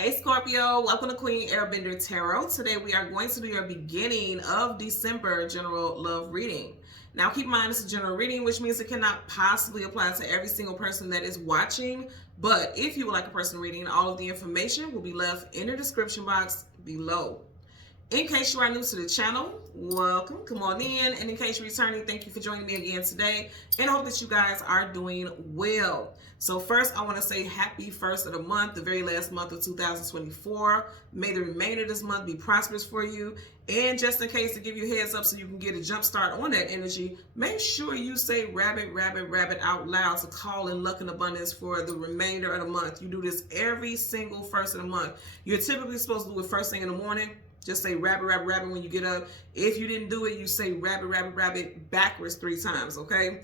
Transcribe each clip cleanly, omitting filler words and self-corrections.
Hey Scorpio, welcome to Queen Airbender Tarot. Today we are going to do your beginning of December general love reading. Now keep in mind this is a general reading, which means it cannot possibly apply to every single person that is watching. But if you would like a personal reading, all of the information will be left in the description box below. In case you are new to the channel, welcome, come on in. And in case you're returning, thank you for joining me again today. And I hope that you guys are doing well. So first, I want to say happy first of the month, the very last month of 2024. May the remainder of this month be prosperous for you. And just in case to give you a heads up so you can get a jump start on that energy, make sure you say rabbit, rabbit, rabbit out loud to call in luck and abundance for the remainder of the month. You do this every single first of the month. You're typically supposed to do it first thing in the morning. Just say rabbit, rabbit, rabbit when you get up. If you didn't do it, you say rabbit, rabbit, rabbit backwards 3 times, okay?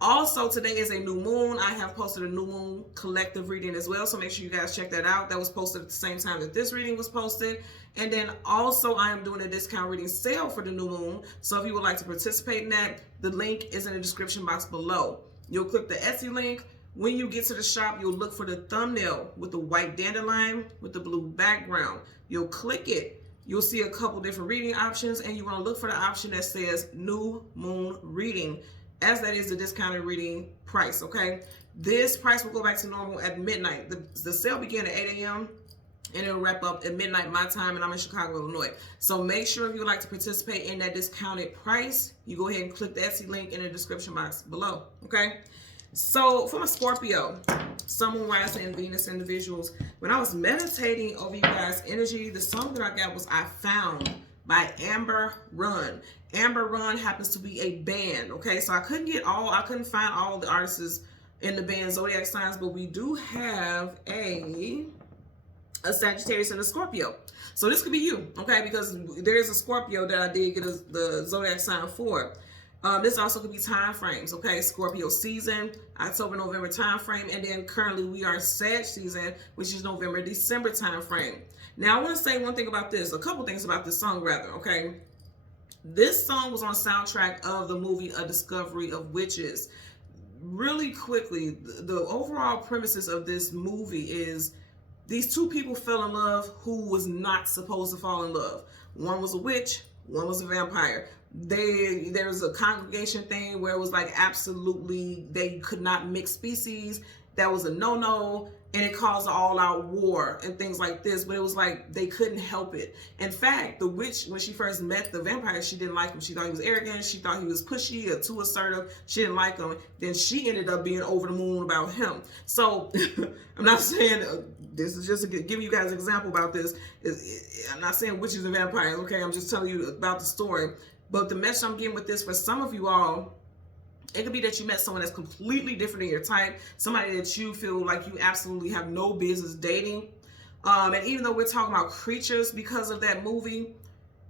Also, today is a new moon. I have posted a new moon collective reading as well, so make sure you guys check that out. That was posted at the same time that this reading was posted. And then also, I am doing a discount reading sale for the new moon. So if you would like to participate in that, the link is in the description box below. You'll click the Etsy link. When you get to the shop, you'll look for the thumbnail with the white dandelion with the blue background. You'll click it. You'll see a couple different reading options, and you want to look for the option that says New Moon Reading, as that is the discounted reading price, okay? This price will go back to normal at midnight. The sale began at 8 a.m., and it'll wrap up at midnight my time, and I'm in Chicago, Illinois. So make sure if you would like to participate in that discounted price, you go ahead and click the Etsy link in the description box below, okay? So for my Scorpio, Sun, Moon, Rising, and Venus individuals, when I was meditating over you guys' energy, the song that I got was I Found by Amber Run. Amber Run happens to be a band, okay? So I couldn't find all the artists in the band zodiac signs, but we do have a Sagittarius and a Scorpio. So this could be you, okay? Because there's a Scorpio that I did get the zodiac sign for. This also could be time frames, okay? Scorpio season, October, November time frame, and then currently we are Sag season, which is November, December time frame. Now I want to say one thing about this, a couple things about this song rather, okay? This song was on soundtrack of the movie A Discovery of Witches. Really quickly, the overall premises of this movie is these two people fell in love who was not supposed to fall in love. One was a witch, one was a vampire. There was a congregation thing where it was like absolutely they could not mix species. That was a no-no, and it caused an all-out war and things like this, but it was like they couldn't help it. In fact, the witch, when she first met the vampire, she didn't like him. She thought he was arrogant. She thought he was pushy or too assertive. She didn't like him. Then she ended up being over the moon about him. So I'm not saying this is just to give you guys an example about this. I'm not saying witches and vampires, okay? I'm just telling you about the story. But the message I'm getting with this for some of you all, it could be that you met someone that's completely different than your type, somebody that you feel like you absolutely have no business dating. And even though we're talking about creatures because of that movie,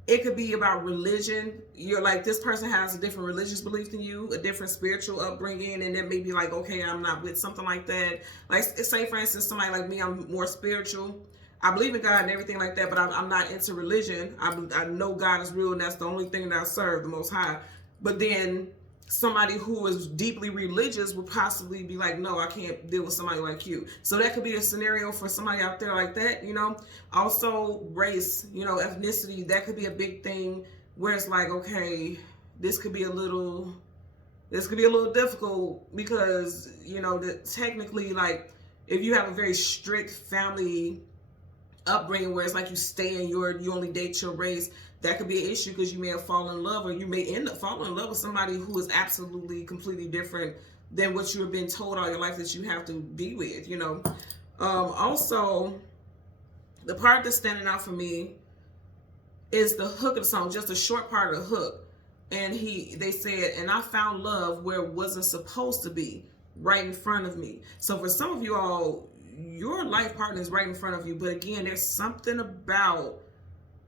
it could be about religion. You're like, this person has a different religious belief than you, a different spiritual upbringing, and then maybe like, okay, I'm not with something like that. Like, say for instance, somebody like me, I'm more spiritual. I believe in God and everything like that, but I'm not into religion. I know God is real, and that's the only thing that I serve, the Most High. But then somebody who is deeply religious would possibly be like, no, I can't deal with somebody like you. So that could be a scenario for somebody out there like that, you know. Also, race, you know, ethnicity, that could be a big thing where it's like, okay, this could be a little difficult because, you know, that technically, like, if you have a very strict family upbringing where it's like you stay in you only date your race, that could be an issue because you may have fallen in love, or you may end up falling in love with somebody who is absolutely completely different than what you have been told all your life that you have to be with, you know. Also, the part that's standing out for me is the hook of the song, just a short part of the hook. And they said, and I found love where it wasn't supposed to be, right in front of me. So for some of you all, your life partner is right in front of you, but again, there's something about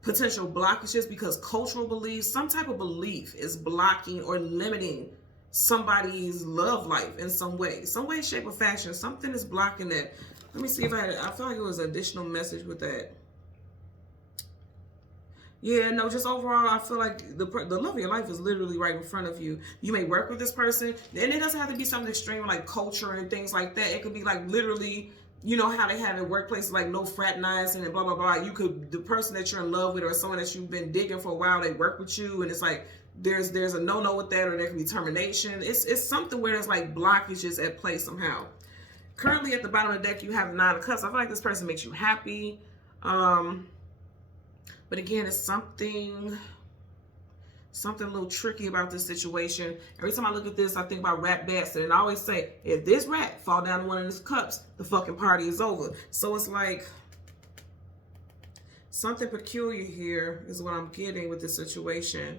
potential blockages because cultural beliefs, some type of belief is blocking or limiting somebody's love life in some way, shape, or fashion. Something is blocking that. Let me see if I feel like it was an additional message with that. Yeah, no, just overall, I feel like the love of your life is literally right in front of you. You may work with this person, and it doesn't have to be something extreme like culture and things like that. It could be like literally you know how they have in workplaces, like no fraternizing and blah blah blah. You could, the person that you're in love with or someone that you've been digging for a while, they work with you, and it's like there's a no with that, or there can be termination. It's something where there's like blockages at play somehow. Currently at the bottom of the deck, you have 9 of Cups. I feel like this person makes you happy, but again, it's something a little tricky about this situation. Every time I look at this, I think about rat bastard, and I always say, if this rat fall down one of his cups, the fucking party is over. So it's like something peculiar here is what I'm getting with this situation.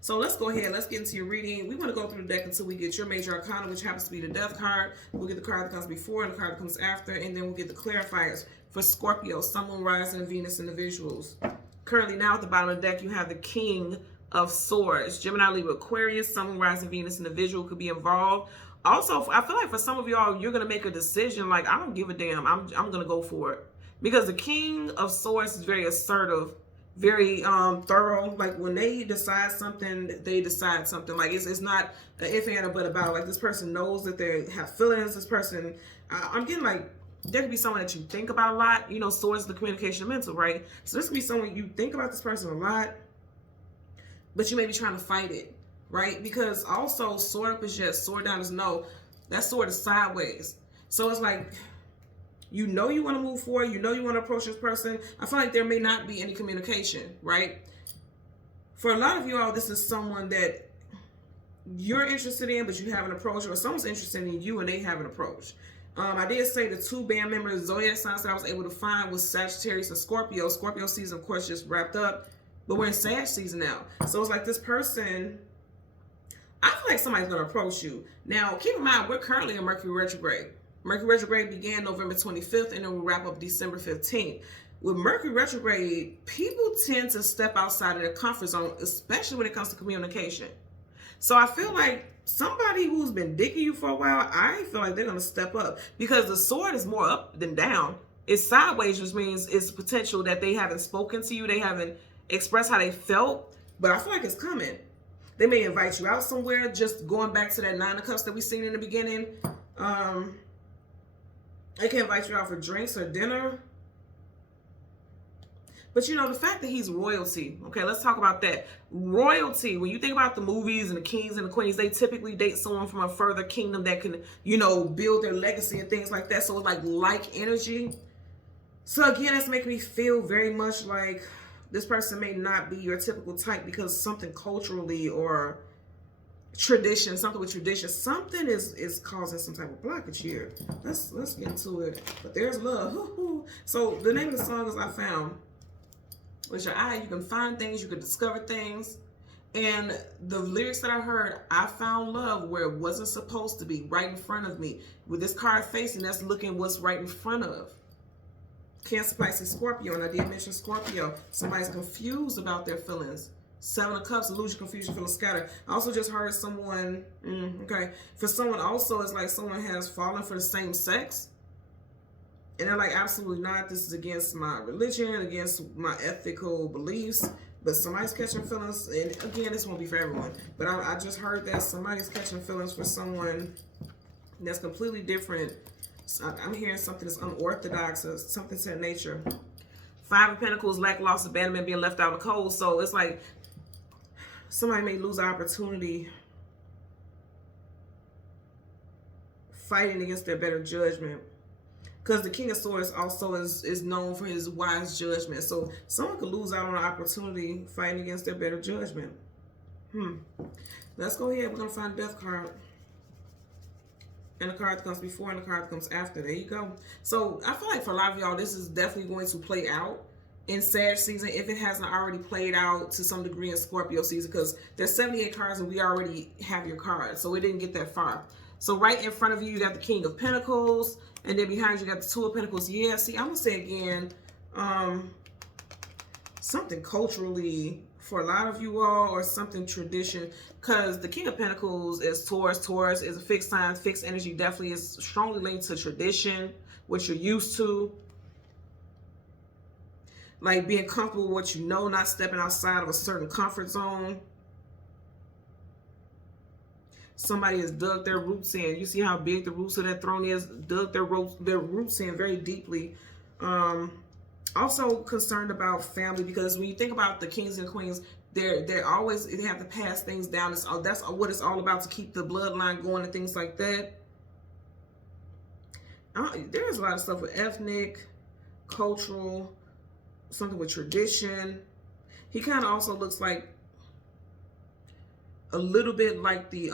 So let's go ahead. Let's get into your reading. We want to go through the deck until we get your major arcana, which happens to be the Death card. We'll get the card that comes before and the card that comes after, and then we'll get the clarifiers for Scorpio, Sun, Moon, Rising, Venus individuals. Currently now at the bottom of the deck, you have the King of Swords. Gemini, Libra, Aquarius, Sun, Moon, Rising, Venus individual could be involved. Also, I feel like for some of y'all, you're going to make a decision like, I don't give a damn. I'm going to go for it. Because the King of Swords is very assertive, very thorough. Like when they decide something, they decide something. Like it's not an if, and, or but about. Like this person knows that they have feelings. This person, I'm getting like, there could be someone that you think about a lot. You know, swords, the communication mental, right? So this could be someone you think about this person a lot, but you may be trying to fight it, right? Because also sword up is yes, sword down is no. That sword is sideways. So it's like, you know you want to move forward. You know you want to approach this person. I feel like there may not be any communication, right? For a lot of you all, this is someone that you're interested in, but you haven't approached, or someone's interested in you and they haven't approached. I did say the 2 band members, zodiac signs that I was able to find was Sagittarius and Scorpio. Scorpio season, of course, just wrapped up, but we're in Sag season now. So it's like this person, I feel like somebody's going to approach you. Now, keep in mind, we're currently in Mercury retrograde. Mercury retrograde began November 25th, and then we'll wrap up December 15th. With Mercury retrograde, people tend to step outside of their comfort zone, especially when it comes to communication. So I feel like somebody who's been digging you for a while, I feel like they're going to step up, because the sword is more up than down. It's sideways, which means it's potential that they haven't spoken to you. They haven't expressed how they felt, but I feel like it's coming. They may invite you out somewhere, just going back to that 9 of Cups that we seen in the beginning. They can invite you out for drinks or dinner. But you know, the fact that he's royalty, okay, let's talk about that. Royalty, when you think about the movies and the kings and the queens, they typically date someone from a further kingdom that can, you know, build their legacy and things like that. So it's like energy. So again, that's making me feel very much like this person may not be your typical type, because something culturally or tradition, something with tradition, something is causing some type of blockage here. Let's get into it. But there's love. So the name of the song is I Found. With your eye, you can find things, you can discover things. And the lyrics that I heard, I found love where it wasn't supposed to be, right in front of me. With this card facing, that's looking what's right in front of. Cancer, Pisces, Scorpio, and I did mention Scorpio. Somebody's confused about their feelings. 7 of Cups, illusion, confusion, feeling scattered. I also just heard someone, okay, for someone also, it's like someone has fallen for the same sex. And they're like, absolutely not. This is against my religion, against my ethical beliefs. But somebody's catching feelings. And again, this won't be for everyone. But I just heard that somebody's catching feelings for someone that's completely different. So I'm hearing something that's unorthodox or something to that nature. 5 of Pentacles, lack, loss, abandonment, being left out in the cold. So it's like somebody may lose an opportunity fighting against their better judgment. Because the King of Swords also is known for his wise judgment. So someone could lose out on an opportunity fighting against their better judgment. Let's go ahead. We're going to find the Death card. And the card that comes before and the card that comes after. There you go. So I feel like for a lot of y'all, this is definitely going to play out in Sag season, if it hasn't already played out to some degree in Scorpio season. Because there's 78 cards and we already have your cards. So it didn't get that far. So right in front of you, you got the King of Pentacles. And then behind you got the 2 of Pentacles. Yeah, see, I'm going to say again, something culturally for a lot of you all, or something tradition. Because the King of Pentacles is Taurus. Taurus is a fixed sign, fixed energy, definitely is strongly linked to tradition, what you're used to. Like being comfortable with what you know, not stepping outside of a certain comfort zone. Somebody has dug their roots in. You see how big the roots of that throne is? Dug their roots in very deeply. Also concerned about family, because when you think about the kings and queens, they have to pass things down. That's what it's all about, to keep the bloodline going and things like that. There's a lot of stuff with ethnic, cultural, something with tradition. He kind of also looks like a little bit like the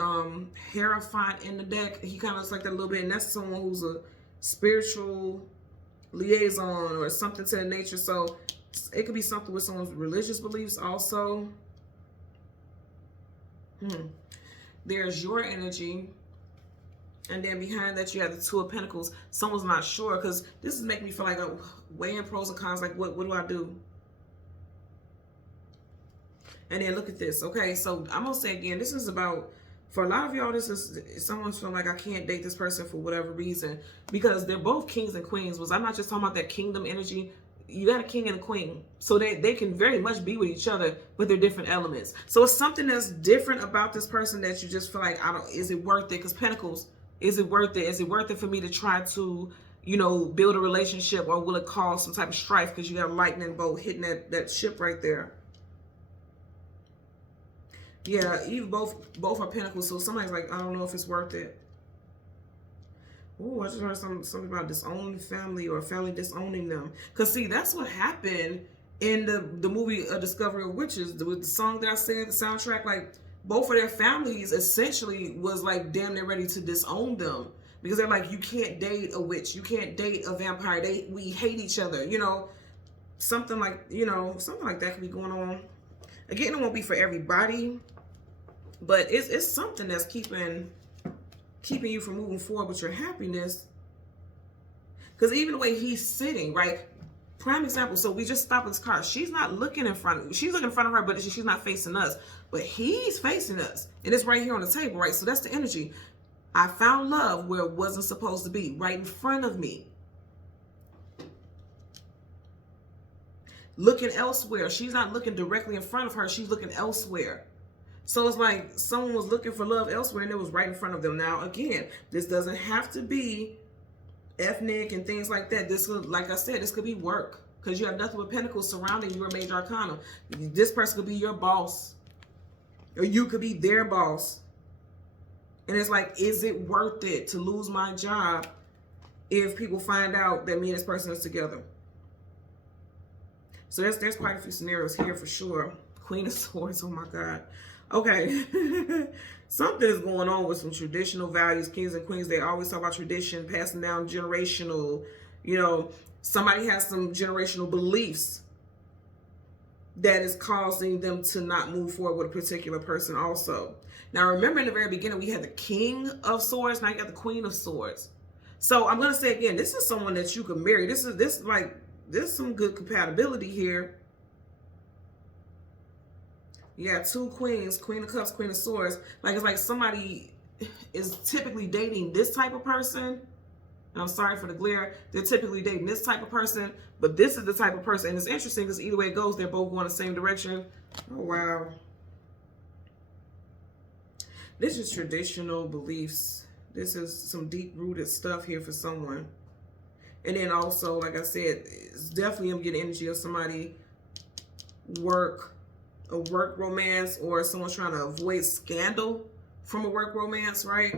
Hierophant in the deck. He kind of looks like that a little bit, and that's someone who's a spiritual liaison or something to that nature. So it could be something with someone's religious beliefs also. There's your energy. And then behind that, you have the Two of Pentacles. Someone's not sure, because this is making me feel like I'm weighing pros and cons. Like, what do I do? And then look at this. Okay, so I'm going to say again, this is about, for a lot of y'all, this is someone's feeling like I can't date this person for whatever reason. Because they're both kings and queens. I'm not just talking about that kingdom energy. You got a king and a queen. So they can very much be with each other, but they're different elements. So it's something that's different about this person that you just feel like, is it worth it? Because Pentacles, is it worth it? Is it worth it for me to try to, you know, build a relationship, or will it cause some type of strife? Because you got a lightning bolt hitting that ship right there. Yeah, even both are Pentacles. So somebody's like, I don't know if it's worth it. Oh, I just heard something about disowning family, or family disowning them. Because see, that's what happened in the movie A Discovery of Witches, with the song that I said, the soundtrack. Like, both of their families essentially was like damn near ready to disown them, because they're like, you can't date a witch, you can't date a vampire, we hate each other, you know, something like that could be going on. Again, it won't be for everybody, but it's something that's keeping you from moving forward with your happiness. Because even the way he's sitting, right? Prime example. So we just stopped this car. She's not looking in front of me. She's looking in front of her, but she's not facing us. But he's facing us. And it's right here on the table, right? So that's the energy. I found love where it wasn't supposed to be, right in front of me. Looking elsewhere. She's not looking directly in front of her. She's looking elsewhere. So it's like someone was looking for love elsewhere, and it was right in front of them. Now, again, this doesn't have to be ethnic and things like that. This could, like I said, this could be work, because you have nothing but Pentacles surrounding your major arcana. This person could be your boss, or you could be their boss. And it's like, is it worth it to lose my job if people find out that me and this person is together? So there's quite a few scenarios here for sure. Queen of Swords, oh my God. Okay. Something is going on with some traditional values. Kings and queens, they always talk about tradition, passing down generational, you know, somebody has some generational beliefs that is causing them to not move forward with a particular person also. Now, remember in the very beginning, we had the King of Swords. Now you got the Queen of Swords. So I'm going to say again, this is someone that you could marry. There's some good compatibility here. Yeah, two queens, Queen of Cups, Queen of Swords. Like, it's like somebody is typically dating this type of person. And I'm sorry for the glare. They're typically dating this type of person, but this is the type of person. And it's interesting because either way it goes, they're both going the same direction. Oh, wow. This is traditional beliefs. This is some deep-rooted stuff here for someone. And then also, like I said, it's definitely I'm getting energy of somebody a work romance, or someone's trying to avoid scandal from a work romance, right?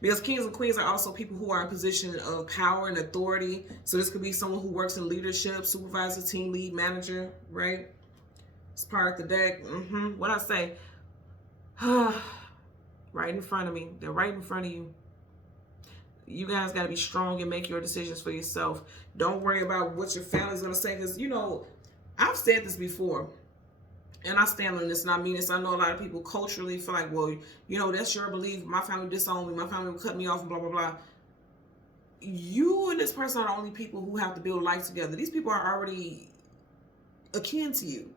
Because kings and queens are also people who are in position of power and authority. So this could be someone who works in leadership, supervisor, team lead, manager, right? It's part of the deck. What I say? Right in front of me. They're right in front of you. You guys got to be strong and make your decisions for yourself. Don't worry about what your family's going to say. Because, you know, I've said this before. And I stand on this, and I mean this. I know a lot of people culturally feel like, well, you know, that's your belief. My family disowned me. My family will cut me off, and blah, blah, blah. You and this person are the only people who have to build life together. These people are already akin to you.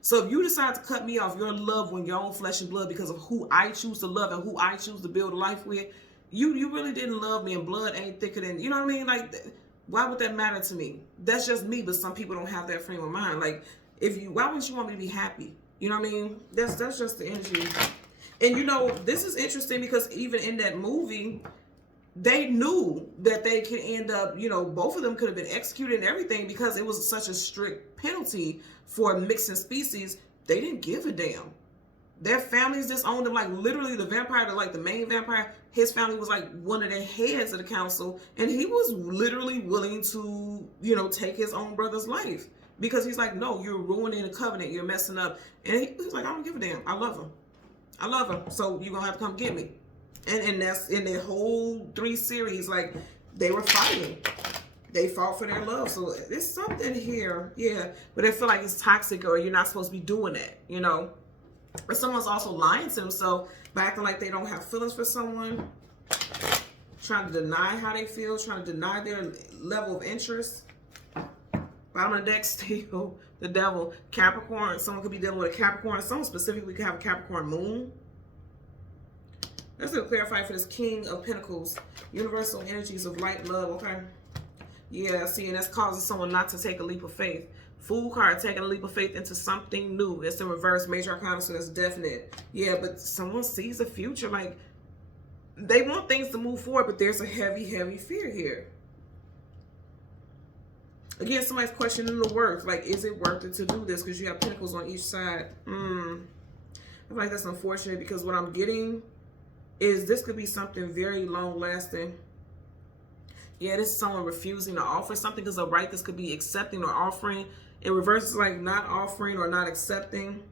So if you decide to cut me off, your loved one, your own flesh and blood, because of who I choose to love and who I choose to build a life with, you really didn't love me, and blood ain't thicker than, you know what I mean? Like, why would that matter to me? That's just me, but some people don't have that frame of mind. Like, why wouldn't you want me to be happy? You know what I mean? That's just the energy. And you know, this is interesting because even in that movie, they knew that they could end up, you know, both of them could have been executed and everything because it was such a strict penalty for mixing species. They didn't give a damn. Their families disowned them. Like literally the vampire, like the main vampire, his family was like one of the heads of the council, and he was literally willing to, you know, take his own brother's life because he's like, no, you're ruining the covenant, you're messing up. And he's like, I don't give a damn. I love him. I love him. So you're gonna have to come get me. And that's in the whole 3 series, like they were fighting. They fought for their love. So there's something here, yeah. But I feel like it's toxic or you're not supposed to be doing that, you know. But someone's also lying to themselves by acting like they don't have feelings for someone, trying to deny how they feel, trying to deny their level of interest. Bottom of the deck still the devil. Capricorn. Someone could be dealing with a Capricorn. Someone specifically could have a Capricorn moon. Let's clarify for this King of Pentacles. Universal energies of light, love, okay? Yeah, see, and that's causing someone not to take a leap of faith. Fool card, taking a leap of faith into something new. It's in reverse, major arcana, so that's definite. Yeah, but someone sees a future. Like, they want things to move forward, but there's a heavy, heavy fear here. Again, somebody's questioning the worth. Like, is it worth it to do this? Because you have pentacles on each side. I feel like that's unfortunate because what I'm getting is this could be something very long-lasting. Yeah, this is someone refusing to offer something because of right, this could be accepting or offering. In reverse, it's like not offering or not accepting.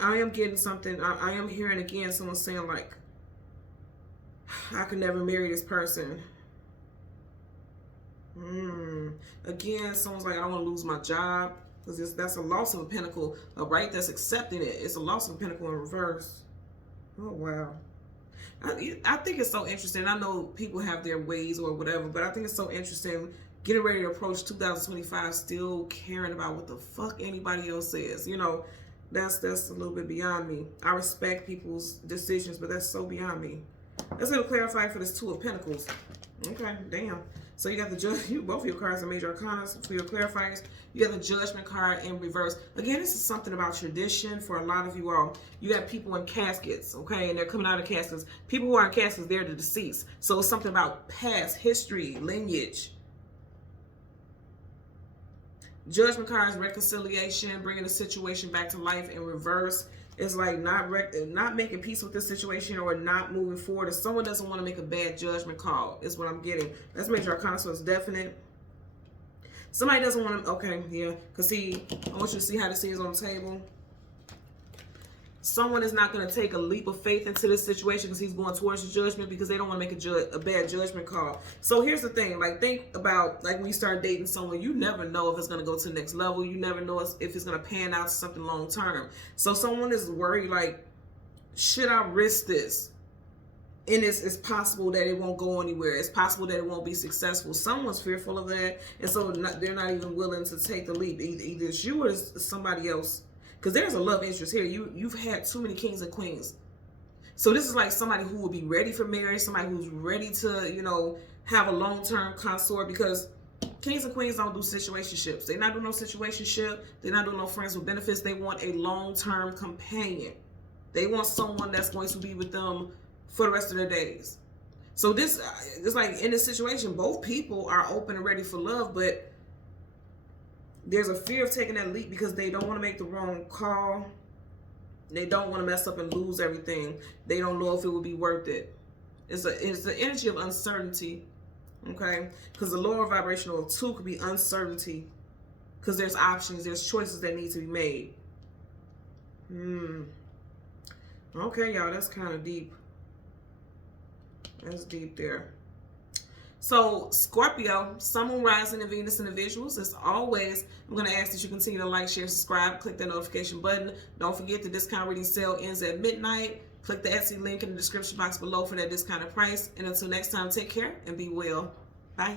I am getting something. I am hearing again someone saying like, I could never marry this person. Again, someone's like, I don't want to lose my job because that's a loss of a pentacle. A right that's accepting it. It's a loss of a pentacle in reverse. Oh, wow. I think it's so interesting. I know people have their ways or whatever, but I think it's so interesting getting ready to approach 2025 still caring about what the fuck anybody else says. You know, that's a little bit beyond me. I respect people's decisions, but that's so beyond me. Let's go to clarify for this Two of Pentacles. Okay, damn. So you got the judge. Both of your cards are major arcana for your clarifiers. You got the Judgment card in reverse. Again, this is something about tradition for a lot of you all. You got people in caskets, okay, and they're coming out of caskets. People who are in caskets, they're the deceased. So it's something about past history, lineage. Judgment cards, reconciliation, bringing the situation back to life in reverse. It's like not making peace with this situation or not moving forward. If someone doesn't want to make a bad judgment call, is what I'm getting. That's major arcana, so it's definite. Somebody doesn't want to, okay, yeah. Because see, I want you to see how this is on the table. Someone is not going to take a leap of faith into this situation because he's going towards the judgment because they don't want to make a bad judgment call. So here's the thing. Like, think about, like, when you start dating someone, you never know if it's going to go to the next level. You never know if it's going to pan out to something long term. So someone is worried, like, should I risk this? And it's possible that it won't go anywhere. It's possible that it won't be successful. Someone's fearful of that. And so they're not even willing to take the leap. Either it's you or it's somebody else. Because there's a love interest here. You've had too many kings and queens. So this is like somebody who will be ready for marriage, somebody who's ready to, you know, have a long-term consort, because kings and queens don't do situationships. They're not doing no situationship. They're not doing no friends with benefits. They want a long-term companion. They want someone that's going to be with them for the rest of their days. So this is like in this situation, both people are open and ready for love, but there's a fear of taking that leap because they don't want to make the wrong call. They don't want to mess up and lose everything. They don't know if it would be worth it. It's the energy of uncertainty, okay? Because the lower vibrational of 2 could be uncertainty because there's options, there's choices that need to be made. Okay, y'all, that's kind of deep. That's deep there. So, Scorpio, Sun, Moon, Rising, and Venus individuals, as always, I'm going to ask that you continue to like, share, subscribe, click that notification button. Don't forget the discount reading sale ends at midnight. Click the Etsy link in the description box below for that discounted price. And until next time, take care and be well. Bye.